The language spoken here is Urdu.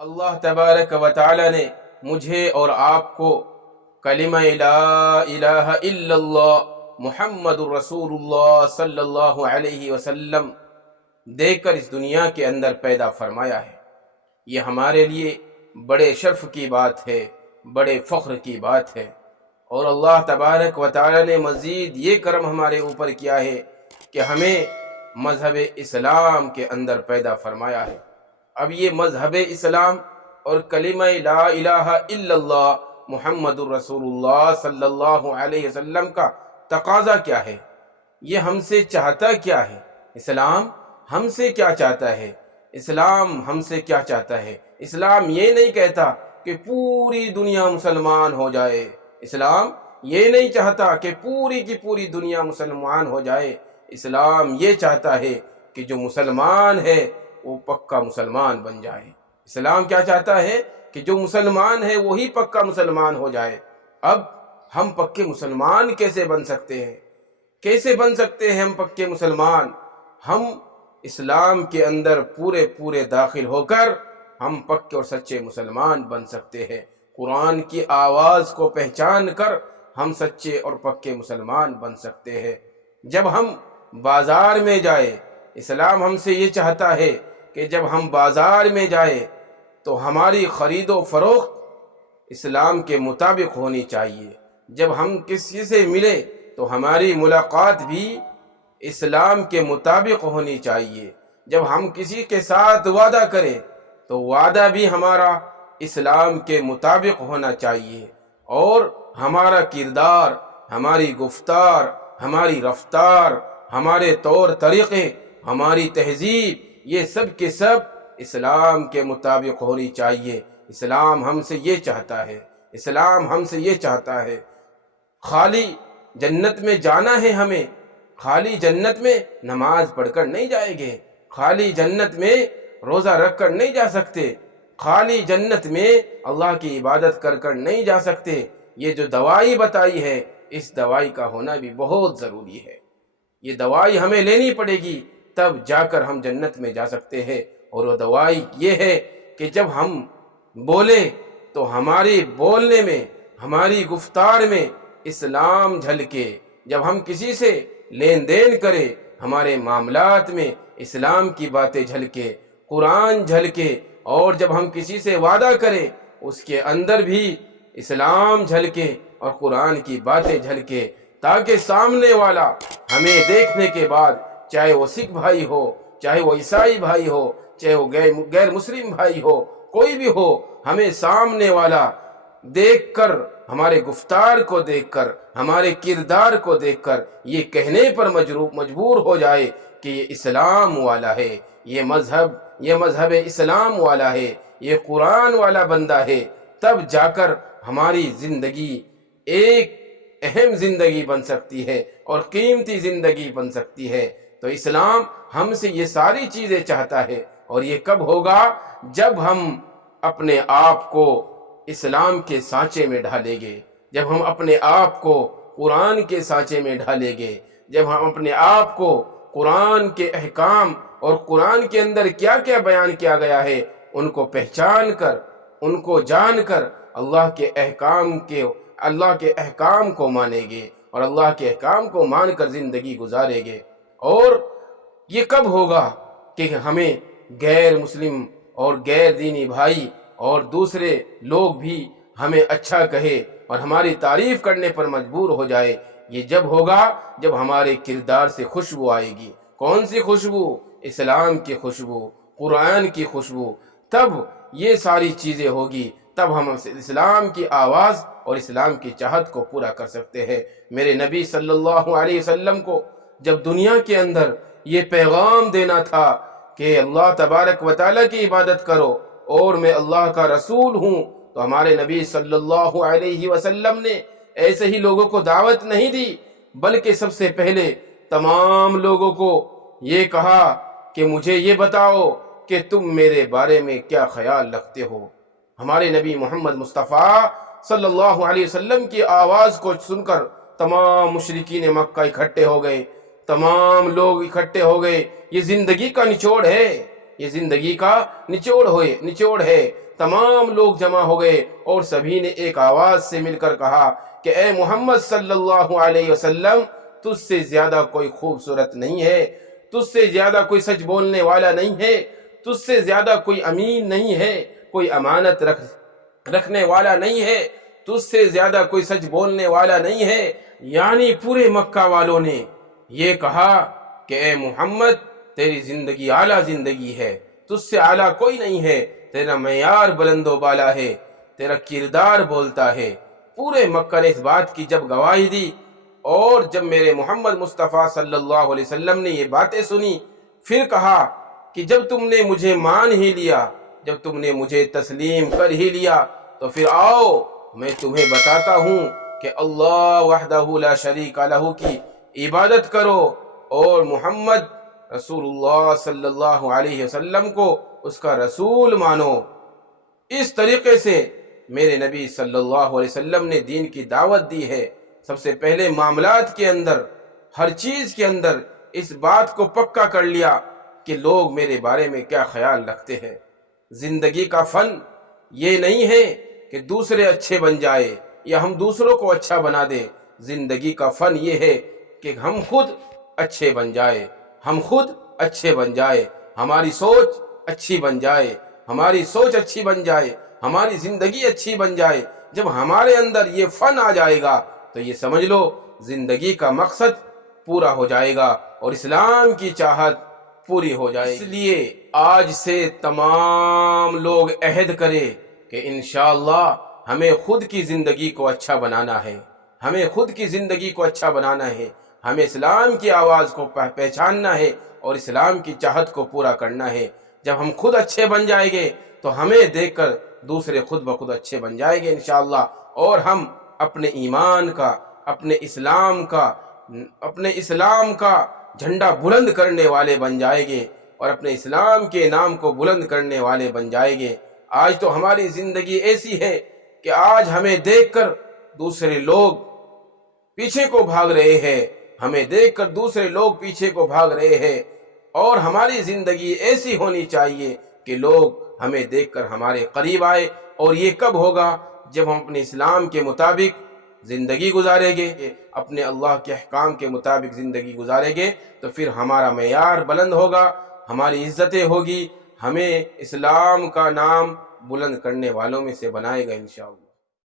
اللہ تبارک و تعالی نے مجھے اور آپ کو کلمہ لا الہ الا اللہ محمد الرسول اللہ صلی اللہ علیہ وسلم دے کر اس دنیا کے اندر پیدا فرمایا ہے۔ یہ ہمارے لیے بڑے شرف کی بات ہے، بڑے فخر کی بات ہے، اور اللہ تبارک و تعالی نے مزید یہ کرم ہمارے اوپر کیا ہے کہ ہمیں مذہب اسلام کے اندر پیدا فرمایا ہے۔ اب یہ مذہب اسلام اور کلمہ لا الہ الا اللہ محمد الرسول اللہ صلی اللہ علیہ وسلم کا تقاضا کیا ہے؟ یہ ہم سے چاہتا کیا ہے؟ اسلام ہم سے کیا چاہتا ہے؟ اسلام ہم سے کیا چاہتا ہے؟ اسلام یہ نہیں کہتا کہ پوری دنیا مسلمان ہو جائے، اسلام یہ نہیں چاہتا کہ پوری کی پوری دنیا مسلمان ہو جائے، اسلام یہ چاہتا ہے کہ جو مسلمان ہے وہ پکا مسلمان بن جائے۔ اسلام کیا چاہتا ہے؟ کہ جو مسلمان ہے وہی پکا مسلمان ہو جائے۔ اب ہم پکے مسلمان کیسے بن سکتے ہیں؟ کیسے بن سکتے ہیں ہم پکے مسلمان؟ ہم اسلام کے اندر پورے داخل ہو کر ہم پکے اور سچے مسلمان بن سکتے ہیں۔ قرآن کی آواز کو پہچان کر ہم سچے اور پکے مسلمان بن سکتے ہیں۔ جب ہم بازار میں جائے، اسلام ہم سے یہ چاہتا ہے کہ جب ہم بازار میں جائے تو ہماری خرید و فروخت اسلام کے مطابق ہونی چاہیے۔ جب ہم کسی سے ملے تو ہماری ملاقات بھی اسلام کے مطابق ہونی چاہیے۔ جب ہم کسی کے ساتھ وعدہ کریں تو وعدہ بھی ہمارا اسلام کے مطابق ہونا چاہیے، اور ہمارا کردار، ہماری گفتار، ہماری رفتار، ہمارے طور طریقے، ہماری تہذیب، یہ سب کے سب اسلام کے مطابق ہونی چاہیے۔ اسلام ہم سے یہ چاہتا ہے، اسلام ہم سے یہ چاہتا ہے۔ خالی جنت میں جانا ہے ہمیں، خالی جنت میں نماز پڑھ کر نہیں جائیں گے، خالی جنت میں روزہ رکھ کر نہیں جا سکتے، خالی جنت میں اللہ کی عبادت کر کر نہیں جا سکتے۔ یہ جو دوائی بتائی ہے، اس دوائی کا ہونا بھی بہت ضروری ہے۔ یہ دوائی ہمیں لینی پڑے گی، تب جا کر ہم جنت میں جا سکتے ہیں۔ اور وہ دوائی یہ ہے کہ جب ہم بولے تو ہمارے بولنے میں، ہماری گفتار میں اسلام جھلکے۔ جب ہم کسی سے لین دین کرے، ہمارے معاملات میں اسلام کی باتیں جھلکے، قرآن جھلکے، اور جب ہم کسی سے وعدہ کریں اس کے اندر بھی اسلام جھلکے اور قرآن کی باتیں جھلکے، تاکہ سامنے والا ہمیں دیکھنے کے بعد، چاہے وہ سکھ بھائی ہو، چاہے وہ عیسائی بھائی ہو، چاہے وہ غیر مسلم بھائی ہو، کوئی بھی ہو، ہمیں سامنے والا دیکھ کر، ہمارے گفتار کو دیکھ کر، ہمارے کردار کو دیکھ کر یہ کہنے پر مجبور ہو جائے کہ یہ اسلام والا ہے، یہ مذہب اسلام والا ہے، یہ قرآن والا بندہ ہے۔ تب جا کر ہماری زندگی ایک اہم زندگی بن سکتی ہے اور قیمتی زندگی بن سکتی ہے۔ تو اسلام ہم سے یہ ساری چیزیں چاہتا ہے، اور یہ کب ہوگا؟ جب ہم اپنے آپ کو اسلام کے سانچے میں ڈھالیں گے، جب ہم اپنے آپ کو قرآن کے سانچے میں ڈھالیں گے، جب ہم اپنے آپ کو قرآن کے احکام اور قرآن کے اندر کیا کیا بیان کیا گیا ہے ان کو پہچان کر، ان کو جان کر اللہ کے احکام کو مانیں گے، اور اللہ کے احکام کو مان کر زندگی گزاریں گے۔ اور یہ کب ہوگا کہ ہمیں غیر مسلم اور غیر دینی بھائی اور دوسرے لوگ بھی ہمیں اچھا کہے اور ہماری تعریف کرنے پر مجبور ہو جائے؟ یہ جب ہوگا جب ہمارے کردار سے خوشبو آئے گی۔ کون سی خوشبو؟ اسلام کی خوشبو، قرآن کی خوشبو۔ تب یہ ساری چیزیں ہوگی، تب ہم اسلام کی آواز اور اسلام کی چاہت کو پورا کر سکتے ہیں۔ میرے نبی صلی اللہ علیہ وسلم کو جب دنیا کے اندر یہ پیغام دینا تھا کہ اللہ تبارک و تعالیٰ کی عبادت کرو اور میں اللہ کا رسول ہوں، تو ہمارے نبی صلی اللہ علیہ وسلم نے ایسے ہی لوگوں کو دعوت نہیں دی، بلکہ سب سے پہلے تمام لوگوں کو یہ کہا کہ مجھے یہ بتاؤ کہ تم میرے بارے میں کیا خیال رکھتے ہو۔ ہمارے نبی محمد مصطفیٰ صلی اللہ علیہ وسلم کی آواز کو سن کر تمام مشرکین مکہ اکٹھے ہو گئے، تمام لوگ اکٹھے ہو گئے۔ یہ زندگی کا نچوڑ ہے، یہ زندگی کا نچوڑ ہے۔ تمام لوگ جمع ہو گئے اور سبھی نے ایک آواز سے مل کر کہا کہ اے محمد صلی اللہ علیہ وسلم، تجھ سے زیادہ کوئی خوبصورت نہیں ہے، تجھ سے زیادہ کوئی سچ بولنے والا نہیں ہے، تجھ سے زیادہ کوئی امین نہیں ہے، کوئی امانت رکھنے والا نہیں ہے، تجھ سے زیادہ کوئی سچ بولنے والا نہیں ہے۔ یعنی پورے مکہ والوں نے یہ کہا کہ اے محمد، تیری زندگی اعلیٰ زندگی ہے، تجھ سے اعلیٰ کوئی نہیں ہے، تیرا معیار بلند و بالا ہے، تیرا کردار بولتا ہے۔ پورے مکہ نے اس بات کی جب گواہی دی، اور جب میرے محمد مصطفیٰ صلی اللہ علیہ وسلم نے یہ باتیں سنی، پھر کہا کہ جب تم نے مجھے مان ہی لیا، جب تم نے مجھے تسلیم کر ہی لیا، تو پھر آؤ میں تمہیں بتاتا ہوں کہ اللہ وحدہ لا شریک لہ کی عبادت کرو اور محمد رسول اللہ صلی اللہ علیہ وسلم کو اس کا رسول مانو۔ اس طریقے سے میرے نبی صلی اللہ علیہ وسلم نے دین کی دعوت دی ہے۔ سب سے پہلے معاملات کے اندر، ہر چیز کے اندر اس بات کو پکا کر لیا کہ لوگ میرے بارے میں کیا خیال رکھتے ہیں۔ زندگی کا فن یہ نہیں ہے کہ دوسرے اچھے بن جائے یا ہم دوسروں کو اچھا بنا دیں۔ زندگی کا فن یہ ہے کہ ہم خود اچھے بن جائے، ہم خود اچھے بن جائے، ہماری سوچ اچھی بن جائے، ہماری سوچ اچھی بن جائے، ہماری زندگی اچھی بن جائے۔ جب ہمارے اندر یہ فن آ جائے گا تو یہ سمجھ لو زندگی کا مقصد پورا ہو جائے گا اور اسلام کی چاہت پوری ہو جائے گی۔ اس لیے آج سے تمام لوگ عہد کریں کہ انشاءاللہ ہمیں خود کی زندگی کو اچھا بنانا ہے، ہمیں خود کی زندگی کو اچھا بنانا ہے، ہمیں اسلام کی آواز کو پہچاننا ہے اور اسلام کی چاہت کو پورا کرنا ہے۔ جب ہم خود اچھے بن جائیں گے تو ہمیں دیکھ کر دوسرے خود بخود اچھے بن جائیں گے انشاءاللہ، اور ہم اپنے ایمان کا، اپنے اسلام کا جھنڈا بلند کرنے والے بن جائیں گے اور اپنے اسلام کے نام کو بلند کرنے والے بن جائیں گے۔ آج تو ہماری زندگی ایسی ہے کہ آج ہمیں دیکھ کر دوسرے لوگ پیچھے کو بھاگ رہے ہیں، ہمیں دیکھ کر دوسرے لوگ پیچھے کو بھاگ رہے ہیں، اور ہماری زندگی ایسی ہونی چاہیے کہ لوگ ہمیں دیکھ کر ہمارے قریب آئے۔ اور یہ کب ہوگا؟ جب ہم اپنے اسلام کے مطابق زندگی گزاریں گے، اپنے اللہ کے احکام کے مطابق زندگی گزاریں گے، تو پھر ہمارا معیار بلند ہوگا، ہماری عزتیں ہوگی، ہمیں اسلام کا نام بلند کرنے والوں میں سے بنائے گا انشاءاللہ۔